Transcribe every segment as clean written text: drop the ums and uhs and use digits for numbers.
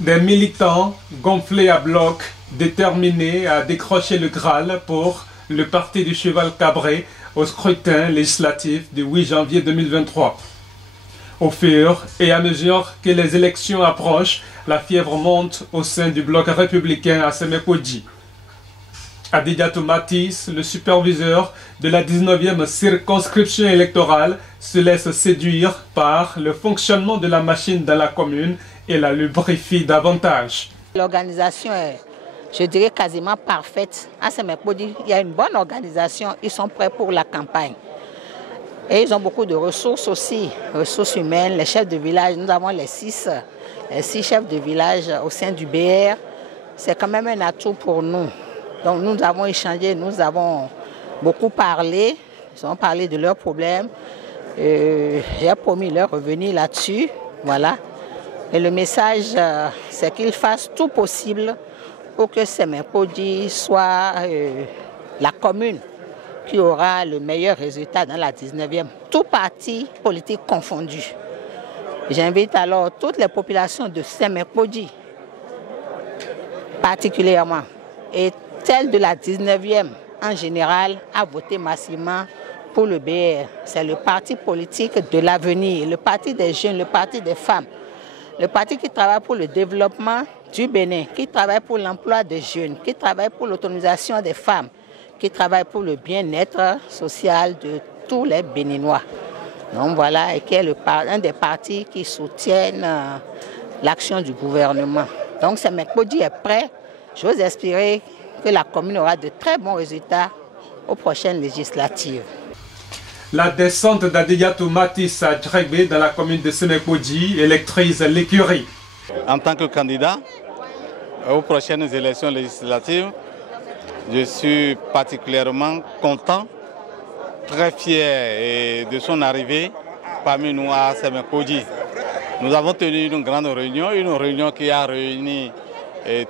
Des militants gonflés à bloc, déterminés à décrocher le Graal pour le parti du cheval cabré au scrutin législatif du 8 janvier 2023. Au fur et à mesure que les élections approchent, la fièvre monte au sein du bloc républicain à Semekodji. Adigatou Matisse, le superviseur de la 19e circonscription électorale, se laisse séduire par le fonctionnement de la machine dans la commune et la lubrifie davantage. L'organisation est, je dirais, quasiment parfaite. À Semekodji, il y a une bonne organisation, ils sont prêts pour la campagne. Et ils ont beaucoup de ressources aussi, ressources humaines, les chefs de village. Nous avons les six chefs de village au sein du BR. C'est quand même un atout pour nous. Donc nous avons échangé, nous avons beaucoup parlé, ils ont parlé de leurs problèmes. J'ai promis leur revenir là-dessus, voilà. Et le message, c'est qu'ils fassent tout possible pour que Semekodji soit la commune qui aura le meilleur résultat dans la 19e, tout parti politique confondu. J'invite alors toutes les populations de Semekodji, particulièrement, et celles de la 19e en général, à voter massivement pour le BR. C'est le parti politique de l'avenir, le parti des jeunes, le parti des femmes, le parti qui travaille pour le développement du Bénin, qui travaille pour l'emploi des jeunes, qui travaille pour l'autonomisation des femmes, qui travaille pour le bien-être social de tous les Béninois. Donc voilà, et qui est un des partis qui soutiennent l'action du gouvernement. Donc Semekodji est prêt. J'ose espérer que la commune aura de très bons résultats aux prochaines législatives. La descente d'Adigatou Matisse à Djregbe dans la commune de Semekodji électrise l'écurie. En tant que candidat aux prochaines élections législatives, je suis particulièrement content, très fier de son arrivée parmi nous à Semekodji. Nous avons tenu une grande réunion qui a réuni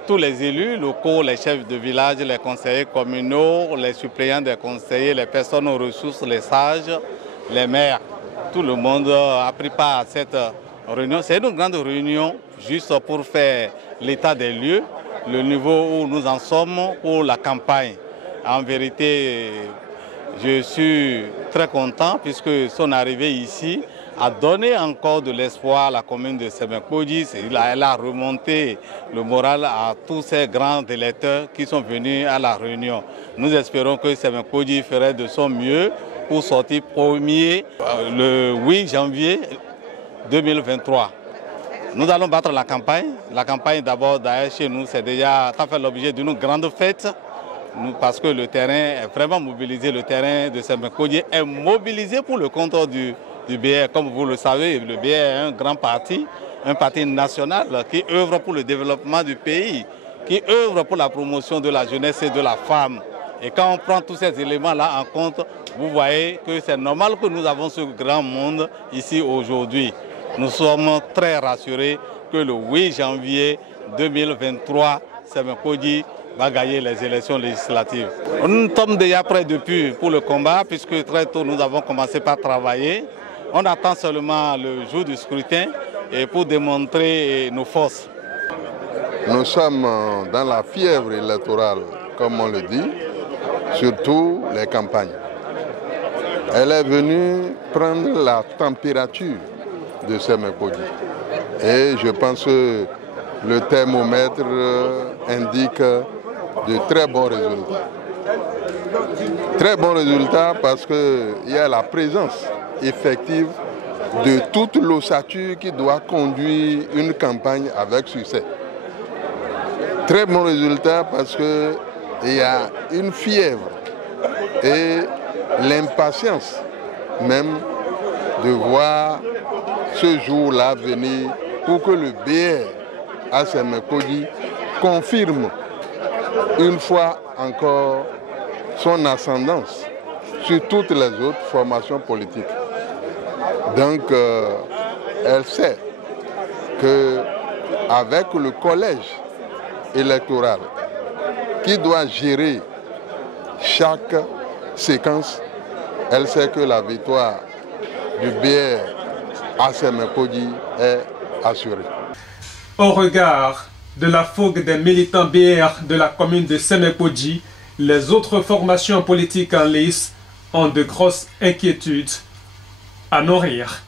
tous les élus locaux, les chefs de village, les conseillers communaux, les suppléants des conseillers, les personnes aux ressources, les sages, les maires. Tout le monde a pris part à cette réunion. C'est une grande réunion juste pour faire l'état des lieux, le niveau où nous en sommes pour la campagne. En vérité, je suis très content puisque son arrivée ici a donné encore de l'espoir à la commune de Semekodji. Elle a remonté le moral à tous ces grands électeurs qui sont venus à la réunion. Nous espérons que Semekodji ferait de son mieux pour sortir premier le 8 janvier 2023. Nous allons battre la campagne. La campagne d'abord d'ailleurs chez nous, c'est déjà fait l'objet d'une grande fête. Parce que le terrain est vraiment mobilisé, le terrain de Semekodji est mobilisé pour le compte du BR. Comme vous le savez, le BR est un grand parti, un parti national qui œuvre pour le développement du pays, qui œuvre pour la promotion de la jeunesse et de la femme. Et quand on prend tous ces éléments-là en compte, vous voyez que c'est normal que nous avons ce grand monde ici aujourd'hui. Nous sommes très rassurés que le 8 janvier 2023, Semekodji va gagner les élections législatives. Nous sommes déjà prêts depuis pour le combat, puisque très tôt nous avons commencé par travailler. On attend seulement le jour du scrutin et pour démontrer nos forces. Nous sommes dans la fièvre électorale, comme on le dit, surtout les campagnes. Elle est venue prendre la température de Semekodji. Et je pense que le thermomètre indique de très bons résultats. Très bons résultats parce qu'il y a la présence effective de toute l'ossature qui doit conduire une campagne avec succès. Très bons résultats parce qu'il y a une fièvre et l'impatience même de voir ce jour-là venir pour que le BR à Semekodji confirme une fois encore son ascendance sur toutes les autres formations politiques. Donc, elle sait qu'avec le collège électoral qui doit gérer chaque séquence, elle sait que la victoire du BR à Semekodji est assurée. Au regard de la fougue des militants BR de la commune de Semekpodji, les autres formations politiques en lice ont de grosses inquiétudes à nourrir.